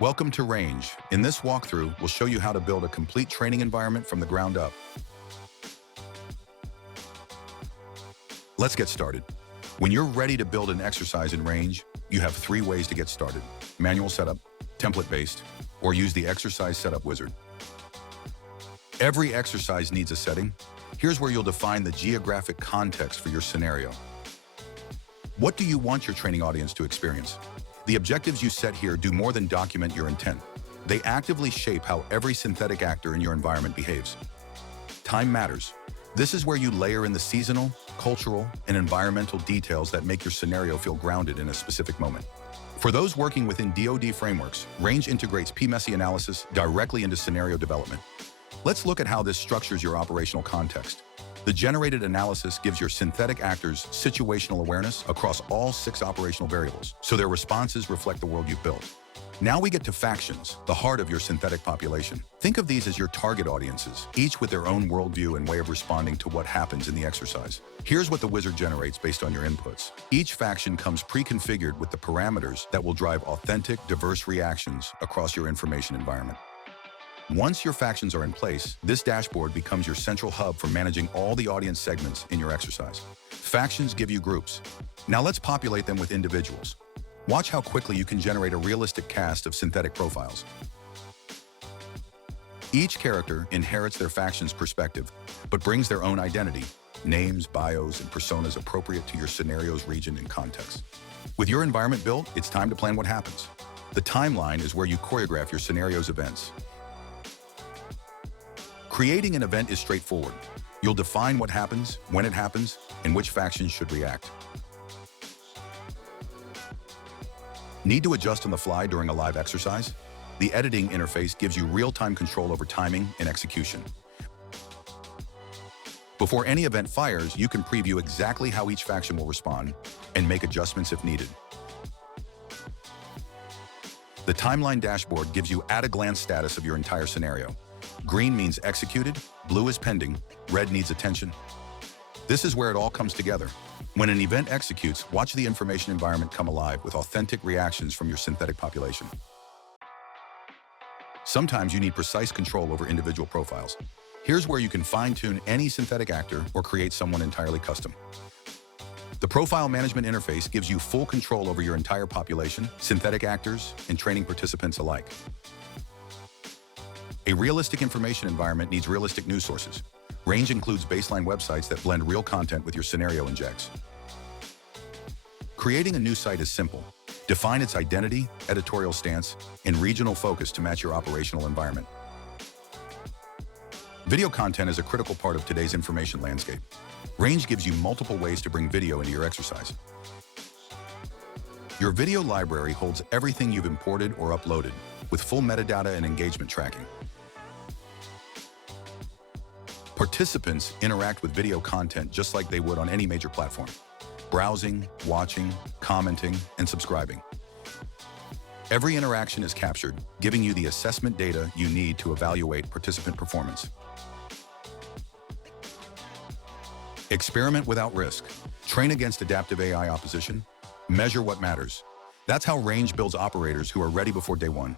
Welcome to Range. In this walkthrough, we'll show you how to build a complete training environment from the ground up. Let's get started. When you're ready to build an exercise in Range, you have 3 ways to get started: manual setup, template-based, or use the exercise setup wizard. Every exercise needs a setting. Here's where you'll define the geographic context for your scenario. What do you want your training audience to experience? The objectives you set here do more than document your intent. They actively shape how every synthetic actor in your environment behaves. Time matters. This is where you layer in the seasonal, cultural, and environmental details that make your scenario feel grounded in a specific moment. For those working within DoD frameworks, Range integrates PMESI analysis directly into scenario development. Let's look at how this structures your operational context. The generated analysis gives your synthetic actors situational awareness across all 6 operational variables, so their responses reflect the world you've built. Now we get to factions, the heart of your synthetic population. Think of these as your target audiences, each with their own worldview and way of responding to what happens in the exercise. Here's what the wizard generates based on your inputs. Each faction comes pre-configured with the parameters that will drive authentic, diverse reactions across your information environment. Once your factions are in place, this dashboard becomes your central hub for managing all the audience segments in your exercise. Factions give you groups. Now let's populate them with individuals. Watch how quickly you can generate a realistic cast of synthetic profiles. Each character inherits their faction's perspective, but brings their own identity, names, bios, and personas appropriate to your scenario's region and context. With your environment built, it's time to plan what happens. The timeline is where you choreograph your scenario's events. Creating an event is straightforward. You'll define what happens, when it happens, and which factions should react. Need to adjust on the fly during a live exercise? The editing interface gives you real-time control over timing and execution. Before any event fires, you can preview exactly how each faction will respond and make adjustments if needed. The timeline dashboard gives you at-a-glance status of your entire scenario. Green means executed, blue is pending, red needs attention. This is where it all comes together. When an event executes, watch the information environment come alive with authentic reactions from your synthetic population. Sometimes you need precise control over individual profiles. Here's where you can fine-tune any synthetic actor or create someone entirely custom. The profile management interface gives you full control over your entire population, synthetic actors, and training participants alike. A realistic information environment needs realistic news sources. Range includes baseline websites that blend real content with your scenario injects. Creating a new site is simple. Define its identity, editorial stance, and regional focus to match your operational environment. Video content is a critical part of today's information landscape. Range gives you multiple ways to bring video into your exercise. Your video library holds everything you've imported or uploaded, with full metadata and engagement tracking. Participants interact with video content just like they would on any major platform: browsing, watching, commenting, and subscribing. Every interaction is captured, giving you the assessment data you need to evaluate participant performance. Experiment without risk. Train against adaptive AI opposition. Measure what matters. That's how Range builds operators who are ready before day one.